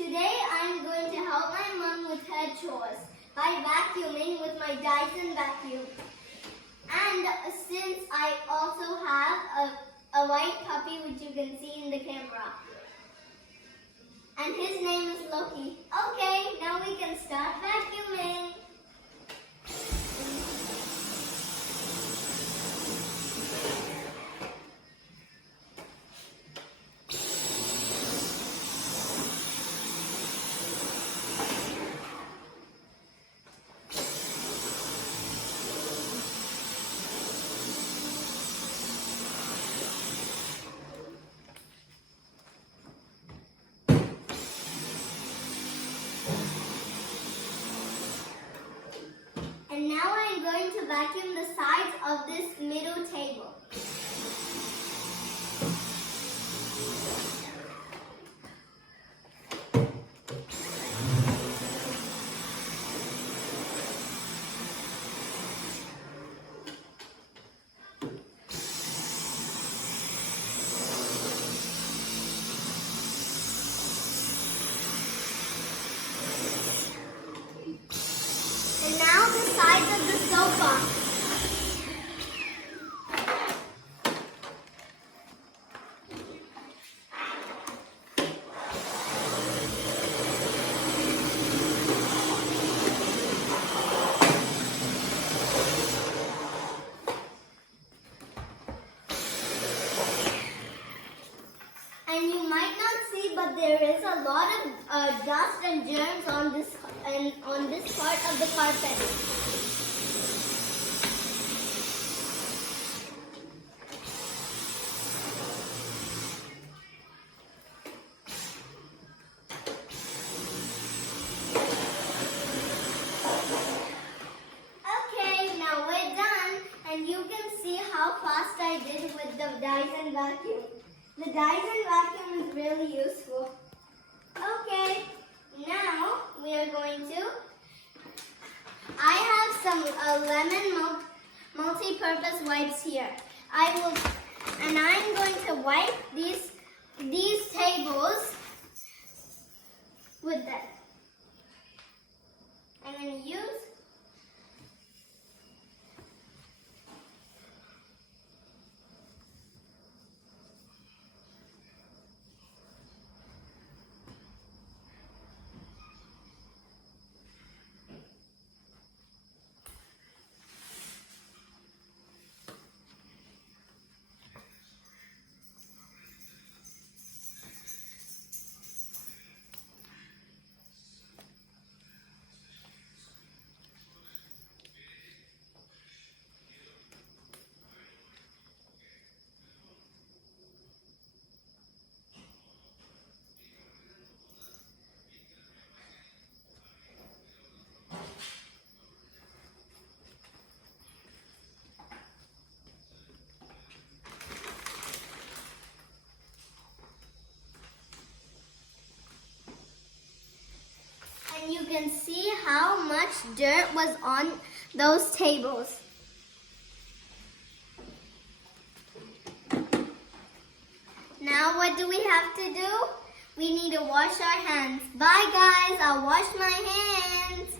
Today I'm going to help my mom with her chores by vacuuming with my Dyson vacuum. And since I also have a white puppy which you can see in the camera. And his name is Loki. Okay, now we can start vacuuming. And now I'm going to vacuum the sides of this middle table. And now the sides of the sofa. And you might not see, but there is a lot of dust and germs on this part of the carpet. Okay, now we're done, and you can see how fast I did with the Dyson vacuum. The Dyson vacuum is really useful. Okay, now we are going to, I have some lemon multi-purpose wipes here. And I'm going to wipe these tables with that. I'm going to use and you can see how much dirt was on those tables. Now what do we have to do? We need to wash our hands. Bye guys, I'll wash my hands.